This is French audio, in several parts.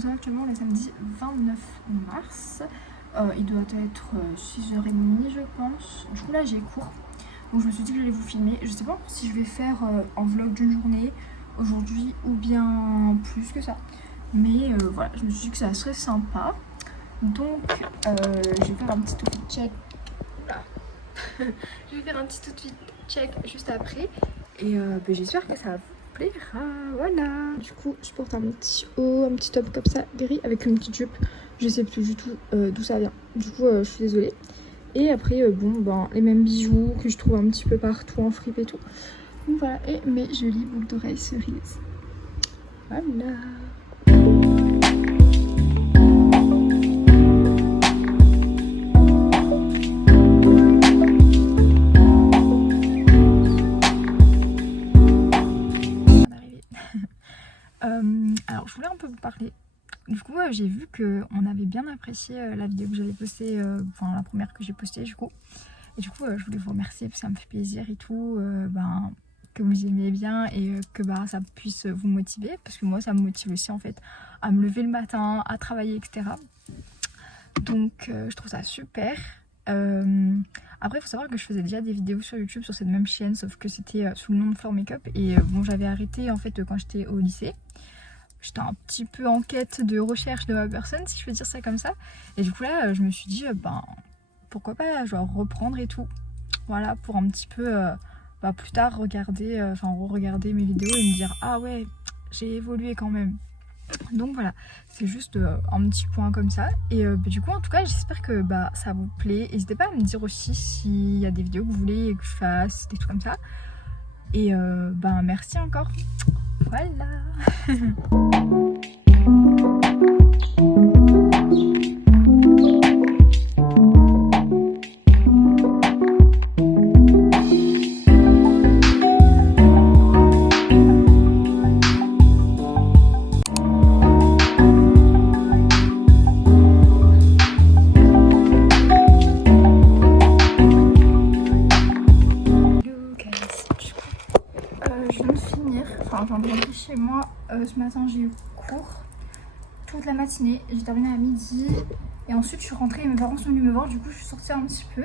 vous avez actuellement le samedi 29 mars. Il doit être 6h30 je pense. Du coup là j'ai cours. Donc je me suis dit que j'allais vous filmer. Je sais pas si je vais faire un vlog d'une journée aujourd'hui ou bien plus que ça. Mais voilà, je me suis dit que ça serait sympa. Donc je vais faire un petit outfit check. Là. Je vais faire un petit outfit check juste après. Et j'espère que ça vous plaira. Voilà. Du coup je porte un petit haut, un petit top comme ça, gris avec une petite jupe. Je sais plus du tout d'où ça vient. Du coup je suis désolée. Et après les mêmes bijoux que je trouve un petit peu partout en fripe et tout. Donc voilà, et mes jolies boucles d'oreilles cerises. Voilà. Alors je voulais un peu vous parler. Du coup j'ai vu qu'on avait bien apprécié la vidéo que j'avais postée, la première que j'ai postée du coup. Et du coup je voulais vous remercier parce que ça me fait plaisir et tout, que vous aimiez bien et que ça puisse vous motiver. Parce que moi ça me motive aussi en fait à me lever le matin, à travailler, etc. Donc je trouve ça super. Après il faut savoir que je faisais déjà des vidéos sur YouTube sur cette même chaîne, sauf que c'était sous le nom de Floor Makeup. Et j'avais arrêté en fait quand j'étais au lycée. J'étais un petit peu en quête de recherche de ma personne, si je peux dire ça comme ça. Et du coup là je me suis dit pourquoi pas genre reprendre et tout. Voilà, pour un petit peu plus tard regarder, re-regarder mes vidéos et me dire ah ouais j'ai évolué quand même. Donc voilà, c'est juste un petit point comme ça. Et du coup en tout cas j'espère que ça vous plaît. N'hésitez pas à me dire aussi s'il y a des vidéos que vous voulez que je fasse, des trucs comme ça. Et merci encore. Voilà. Je viens de finir, je viens de rentrer chez moi. Ce matin j'ai eu cours toute la matinée, j'ai terminé à midi et ensuite je suis rentrée et mes parents sont venus me voir, du coup je suis sortie un petit peu.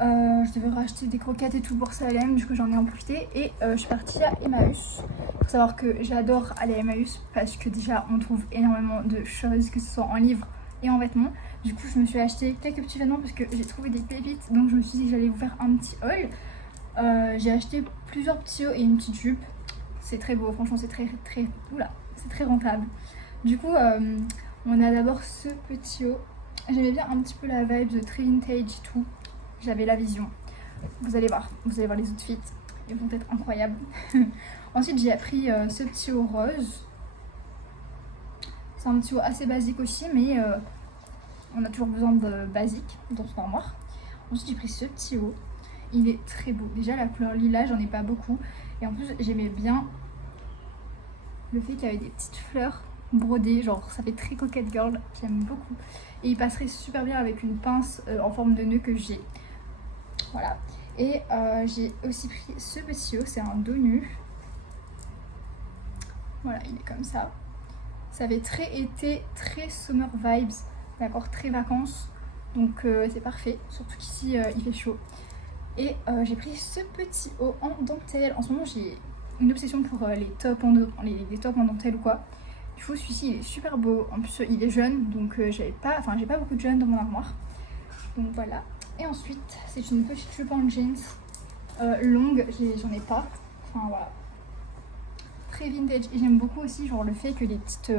Je devais racheter des croquettes et tout pour Salem, du coup j'en ai en profité et je suis partie à Emmaüs. Faut savoir que j'adore aller à Emmaüs parce que déjà on trouve énormément de choses, que ce soit en livres et en vêtements. Du coup je me suis acheté quelques petits vêtements parce que j'ai trouvé des pépites, donc je me suis dit que j'allais vous faire un petit haul. J'ai acheté plusieurs petits hauts et une petite jupe. C'est très beau, franchement c'est c'est très rentable. Du coup on a d'abord ce petit haut. J'aimais bien un petit peu la vibe de très vintage et tout. J'avais la vision. Vous allez voir les outfits. Ils vont être incroyables. Ensuite j'ai pris ce petit haut rose. C'est un petit haut assez basique aussi, mais on a toujours besoin de basique dans son armoire. Ensuite j'ai pris ce petit haut. Il est très beau. Déjà la couleur lilas, j'en ai pas beaucoup. Et en plus j'aimais bien le fait qu'il y avait des petites fleurs brodées. Genre ça fait très coquette girl. J'aime beaucoup. Et il passerait super bien avec une pince en forme de nœud que j'ai. Voilà. Et j'ai aussi pris ce petit haut. C'est un dos nu. Voilà, il est comme ça. Ça fait très été, très summer vibes. D'accord, très vacances. Donc c'est parfait. Surtout qu'ici il fait chaud. Et j'ai pris ce petit haut en dentelle. En ce moment j'ai une obsession pour les tops en dentelle ou quoi. Du coup celui-ci il est super beau. En plus il est jaune, donc j'ai pas beaucoup de jaunes dans mon armoire. Donc voilà. Et ensuite c'est une petite jupe en jeans longue, j'en ai pas. Enfin voilà. Très vintage. Et j'aime beaucoup aussi genre le fait que les petites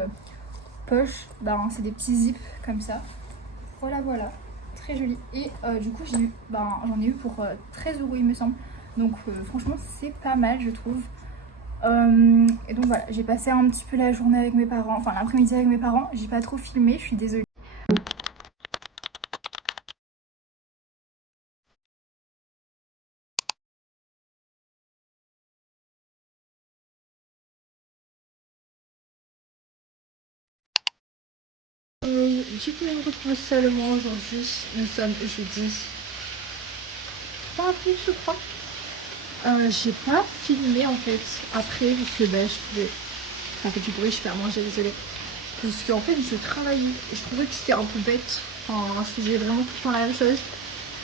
poches, c'est des petits zips comme ça. Voilà. Très joli. Et du coup j'en ai eu pour 13 € il me semble. Donc franchement c'est pas mal je trouve. Et donc voilà, j'ai passé un petit peu la journée avec mes parents, enfin l'après-midi avec mes parents. J'ai pas trop filmé, je suis désolée. Petit numéro de poste seulement aujourd'hui, nous sommes jeudi 3 avril je crois. J'ai pas filmé en fait après parce que ça fait du bruit, je fais à manger, désolée. Parce qu'en fait je travaillais et je trouvais que c'était un peu bête. Enfin, je faisais vraiment tout le temps la même chose.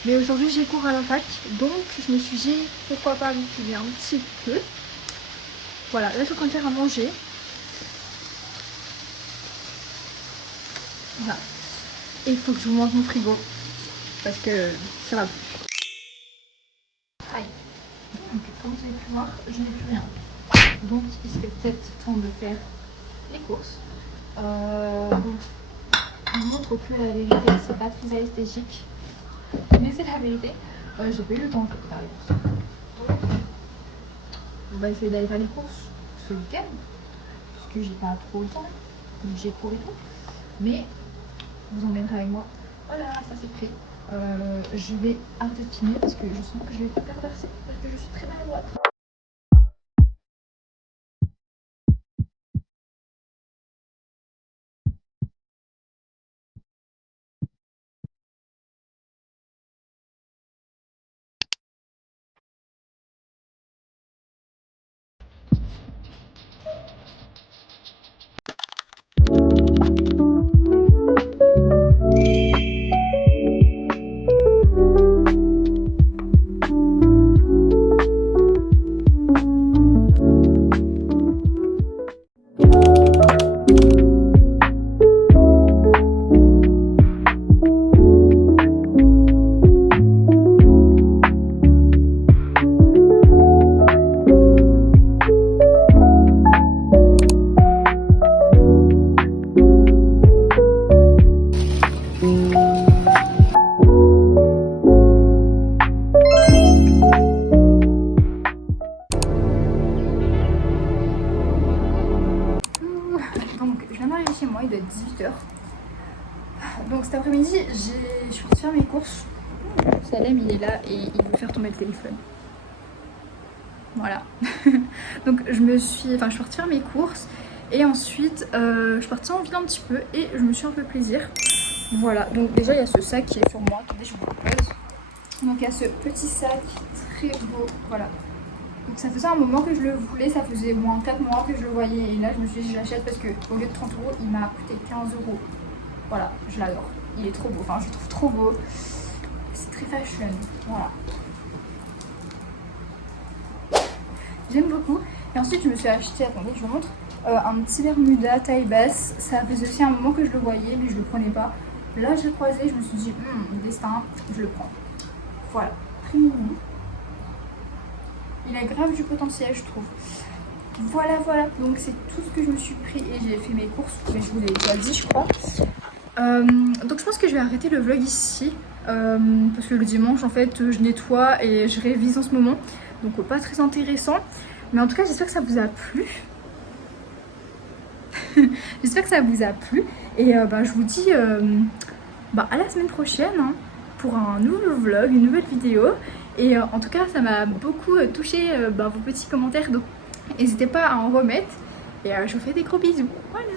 Mais aujourd'hui j'ai cours à la fac, donc je me suis dit pourquoi pas m'utiliser un petit peu. Voilà, là je suis en train de faire à manger. Voilà. Et il faut que je vous montre mon frigo parce que ça va plus. Aïe. Donc comme vous avez pu voir, je n'ai plus rien. Donc il serait peut-être temps de faire les courses. Bon, je vous montre que la vérité, c'est pas très esthétique, mais c'est la vérité. J'ai pas eu le temps de faire les courses. Donc, on va essayer d'aller faire les courses ce week-end, puisque j'ai pas trop le temps, donc j'ai cours et tout. Mais vous emmènerez avec moi. Voilà, ça c'est prêt. Je vais arrêter de filmer parce que je sens que je vais tout perverser, parce que je suis très maladroite. Donc je viens d'arriver chez moi, il doit être 18h. Donc cet après-midi, je suis partie faire mes courses. Salem il est là et il veut faire tomber le téléphone. Voilà. Donc je suis partie faire mes courses et ensuite je suis partie en ville un petit peu et je me suis un peu plaisir. Voilà, donc déjà il y a ce sac qui est sur moi. Attendez, je vous propose. Donc il y a ce petit sac très beau, voilà. Donc ça faisait un moment que je le voulais, ça faisait au moins 4 mois que je le voyais et là je me suis dit je l'achète parce que au lieu de 30 €, il m'a coûté 15 €. Voilà, je l'adore. Il est trop beau, enfin je le trouve trop beau. C'est très fashion, voilà. J'aime beaucoup. Et ensuite je me suis acheté, attendez je vous montre, un petit Bermuda taille basse. Ça faisait aussi un moment que je le voyais mais je le prenais pas. Là je l'ai croisé, je me suis dit destin, je le prends. Voilà, très mignon. Il a grave du potentiel je trouve. Voilà, donc c'est tout ce que je me suis pris et j'ai fait mes courses, mais je vous l'ai déjà dit je crois. Donc je pense que je vais arrêter le vlog ici, parce que le dimanche en fait je nettoie et je révise en ce moment. Donc pas très intéressant. Mais en tout cas j'espère que ça vous a plu. J'espère que ça vous a plu. Et je vous dis à la semaine prochaine hein, pour un nouveau vlog, une nouvelle vidéo. Et en tout cas ça m'a beaucoup touché vos petits commentaires. Donc n'hésitez pas à en remettre. Et je vous fais des gros bisous. Voilà.